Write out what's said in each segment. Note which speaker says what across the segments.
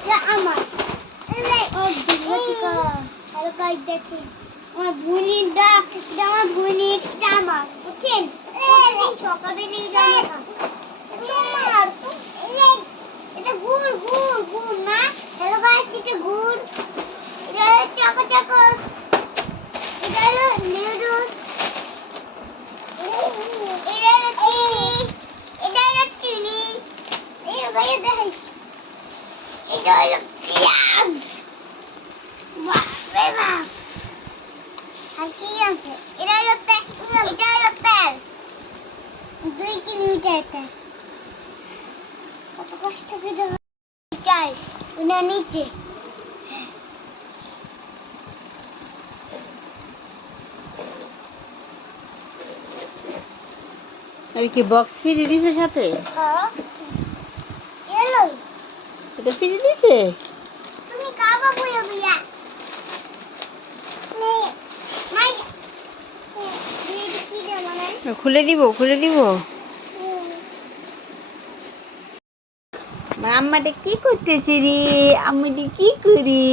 Speaker 1: এটা আমার। হ্যালো দেখেন আমার বুনিটা এটা আমার আমার বুঝছেন? সকালে নিয়ে তোমার এটা গুড় গুড় গুড় না হ্যালো গাইস এটা গুড়। এটা চকো চকোস। এটা হলো নুডলস। এটা হলো চিনি। এটা হলো চিনি। এই ভাই দেখাই এটা হলো পেঁয়াজ বাহ রে বাহ আর কি আছে এটা হলো তেল এটা হলো তেল দুই কিলোমিটার তেল কত কষ্ট করে চাই ওনা নিচে
Speaker 2: আর কি বক্স ফ্রি দিছে সাথে?
Speaker 1: হ্যাঁ।
Speaker 2: এটা ফ্রি দিছে খুলে দিব খুলে দিব আম্মাটা কি করতেছি রে আম্মাটি কি করি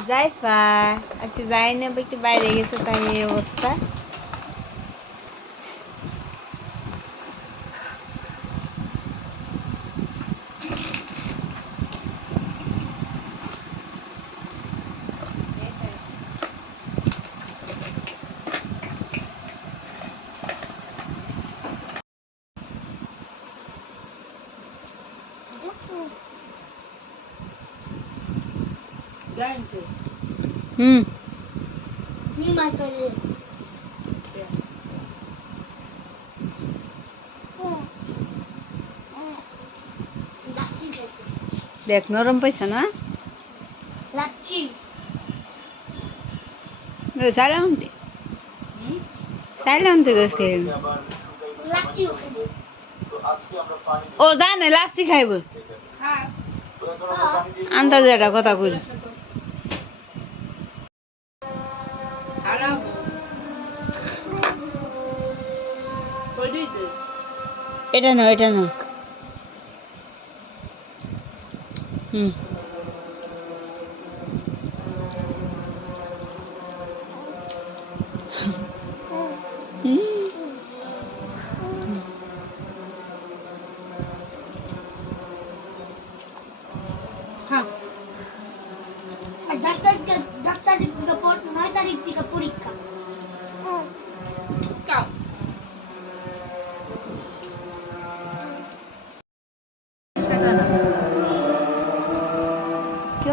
Speaker 2: যাই যাইফা আজকে যাই না একটু বাইরে গেছে তাই এই অবস্থা হুম। দেখ নরম পাইছে না? চাইলে আনতে। গেছে। ও জানে লাস্তি খাইব। আন্দাজে একটা কথা কই। এটা না এটা না হুম। হুম।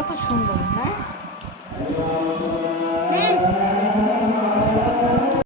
Speaker 2: কত সুন্দর না?